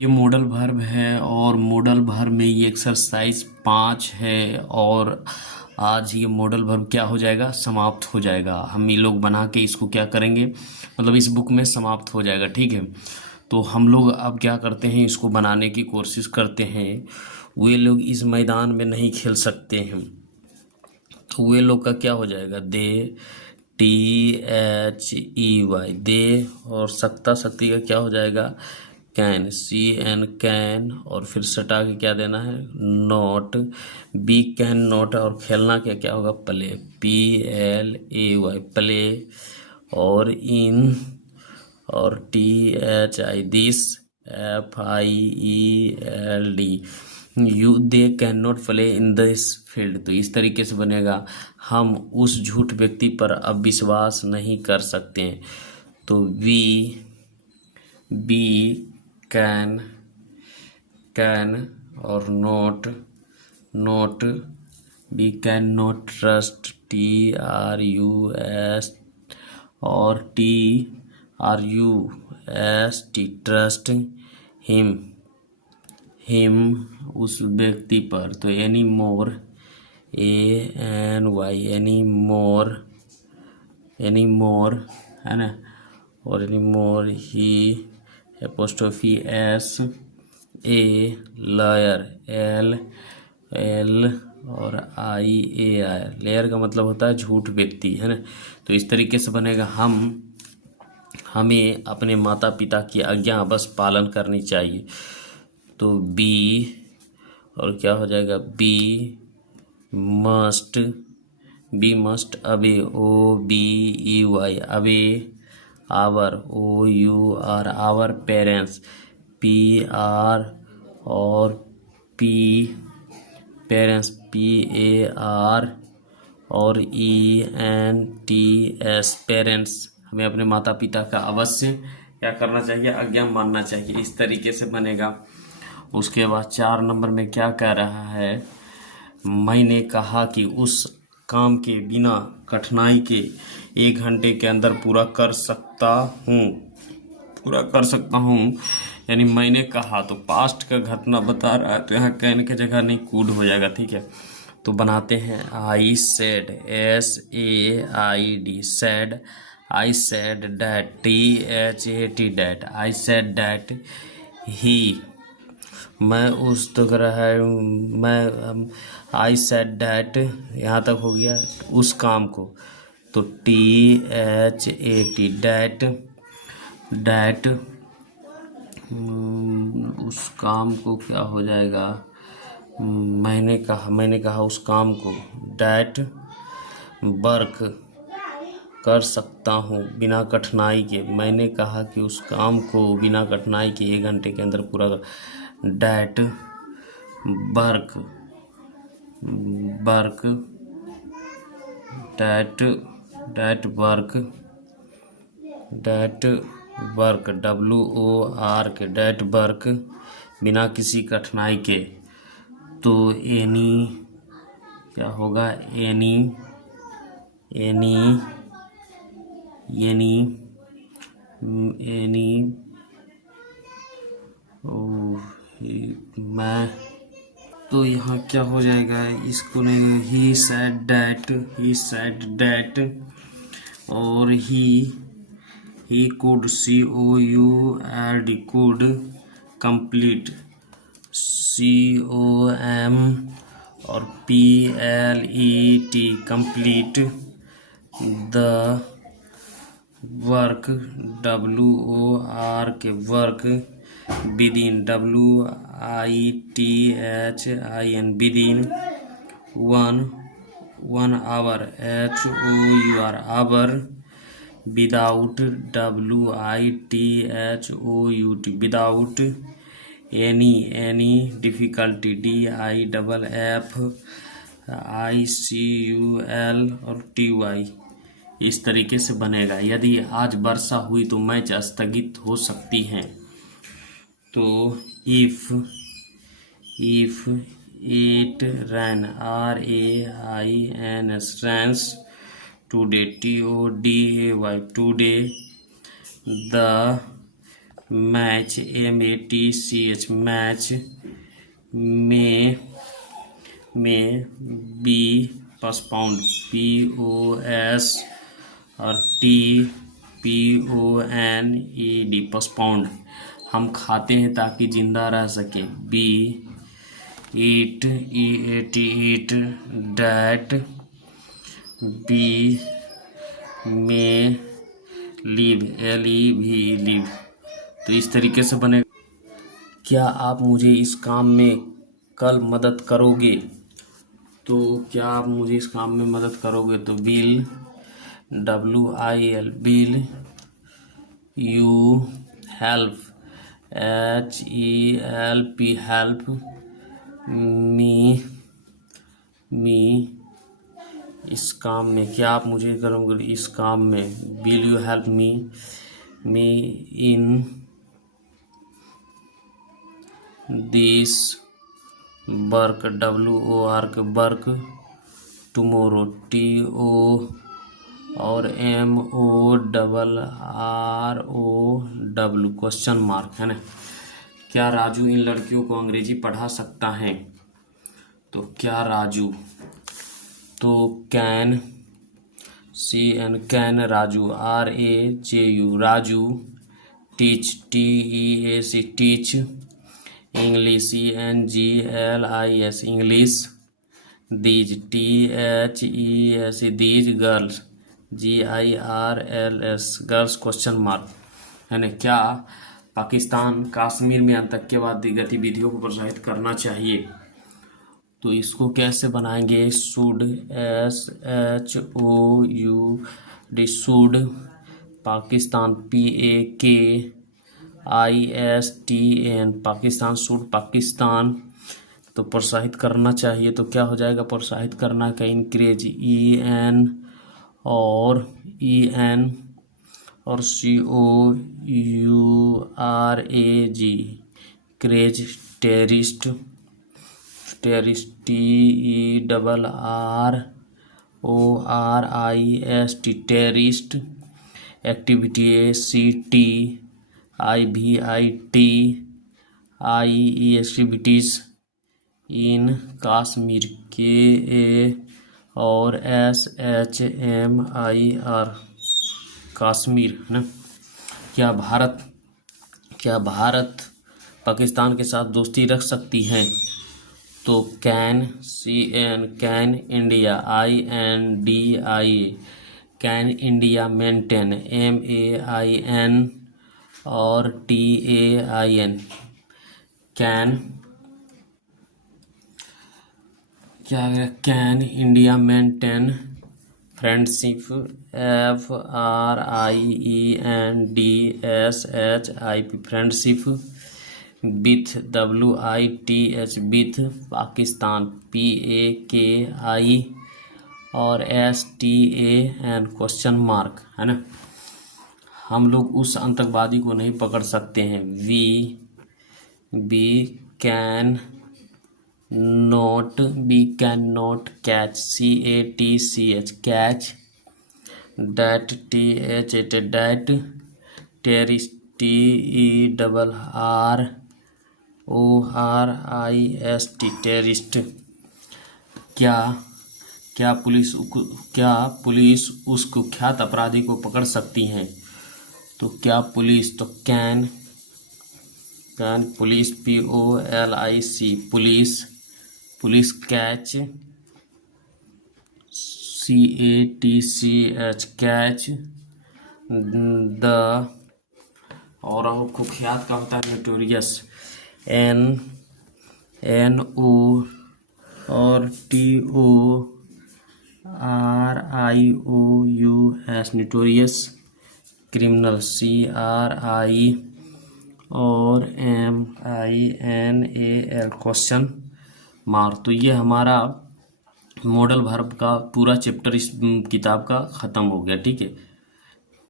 ये modal verb है और मॉडल वर्ब में ये एक्सरसाइज 5 है। और आज ये मॉडल वर्ब क्या हो जाएगा, समाप्त हो जाएगा। हम ये लोग बना के इसको क्या करेंगे, मतलब इस बुक में समाप्त हो जाएगा। ठीक है, तो हम लोग अब क्या करते हैं, इसको बनाने की कोशिश करते हैं। वे लोग इस मैदान में नहीं खेल सकते हैं, तो वे लोग का क्या हो जाएगा, दे, THEY, दे। और सकता शक्ति का क्या हो जाएगा, कैन, CN, कैन। और फिर सटा के क्या देना है, नॉट, बी कैन नॉट। और खेलना क्या क्या होगा, प्ले, PLAY, प्ले। और इन, और THI, this, FIELD, you, they can not play in this field. तो इस तरीके से बनेगा, हम उस झूठ व्यक्ति पर अब विश्वास नहीं कर सकते हैं। तो बी कैन, कैन, और not, B can not trust, TRUS, और TRUST, ट्रस्ट हिम, उस व्यक्ति पर। तो any more, ANY, any more है ना। और any more he, apostrophe SA, liar, LL, और IAR। लेयर का मतलब होता है झूठ व्यक्ति, है ना। तो इस तरीके से बनेगा, हमें अपने माता पिता की आज्ञा बस पालन करनी चाहिए। तो बी, और क्या हो जाएगा, must, obey, OBEY, obey, our, OUR, our parents, PR, और P, पेरेंट्स, PAR, और ENTS, पेरेंट्स। हमें अपने माता पिता का अवश्य क्या करना चाहिए, आज्ञा मानना चाहिए। इस तरीके से बनेगा। उसके बाद 4 नंबर में क्या कह रहा है, मैंने कहा कि उस काम के बिना कठिनाई के 1 घंटे के अंदर पूरा कर सकता हूँ। यानी मैंने कहा, तो पास्ट का घटना बता रहा है, तो यहाँ कैन के जगह नहीं कूड हो जाएगा। ठीक है, तो बनाते हैं, I said, SAID, said, I said that, THAT, that, I said that he, मैं उस तक रहा मैं, आई सेड डैट, यहाँ तक हो गया, उस काम को। तो THAT, डैट, उस काम को क्या हो जाएगा, मैंने कहा उस काम को, डैट वर्क कर सकता हूँ बिना कठिनाई के। मैंने कहा कि उस काम को बिना कठिनाई के 1 घंटे के अंदर पूरा कर, that work, that work, WOR के, डैट वर्क, बिना किसी कठिनाई के। तो एनी क्या होगा, एनी मैं, तो यहाँ क्या हो जाएगा, इसको नहीं, ही सेड डैट, और he could, COULD, could, complete, COM, और PLET, complete, the work, WOR K work, within, WITHIN, within, 1 hour, HOUR, hour, without, WITHOUT, without, any difficulty, DIFFICUL, और TY। इस तरीके से बनेगा। यदि आज वर्षा हुई तो मैच स्थगित हो सकती हैं। तो if it rain, RAINS, rains, today, TODAY, today, the match MATCH match may be postponed POS और TPONED पोस्टपोन्ड हम खाते हैं ताकि जिंदा रह सके। We eat EAT that. We may live LEV live. तो इस तरीके से बनेगा। क्या आप मुझे इस काम में कल मदद करोगे? तो क्या आप मुझे इस काम में मदद करोगे? तो bill WIL bill. You help HELP help. मी इस काम में क्या आप मुझे करोगे इस काम में? Will you help me in this work WORK work. Tomorrow TO और MORROW क्वेश्चन मार्क, है ना। क्या राजू इन लड़कियों को अंग्रेजी पढ़ा सकता है? तो क्या राजू, तो can can Raju RAJU Raju. Teach TEAC teach. English ENGLIS English. These THES these girls GIRLS girls question mark, है ना। क्या पाकिस्तान कश्मीर में आतंकवादी गतिविधियों को प्रोत्साहित करना चाहिए? तो इसको कैसे बनाएंगे? Should SHOUD should. Pakistan PAKISTAN Pakistan should Pakistan. तो प्रोत्साहित करना चाहिए तो क्या हो जाएगा? प्रोत्साहित करना का इंक्रेज EN और COURAG craze. Terrorist TERRORIST terrorist. Activity CTIVIT activities in Kashmir KA और SHMIR कश्मीर, है ना। क्या भारत पाकिस्तान के साथ दोस्ती रख सकती है? तो can can India INDIA can India maintain MAIN और TAIN कैन। क्या can India maintain friendship FRIENDSHIP friendship with WITH with Pakistan PAKI और STAN क्वेश्चन मार्क, है ना। हम लोग उस आतंकवादी को नहीं पकड़ सकते हैं। We can not catch CATCH catch. That THAT that. Terrorist TERRORIST terrorist. क्या पुलिस उस कुख्यात अपराधी को पकड़ सकती है? तो क्या पुलिस, तो can police POLIC police catch CATCH catch the. और कुख्यात का होता है नोटोरियस NO और TORIOUS नोटोरियस। क्रिमिनल CRI और MINAL क्वेश्चन मार्क। तो ये हमारा मॉडल वर्ब का पूरा चैप्टर इस किताब का ख़त्म हो गया, ठीक है।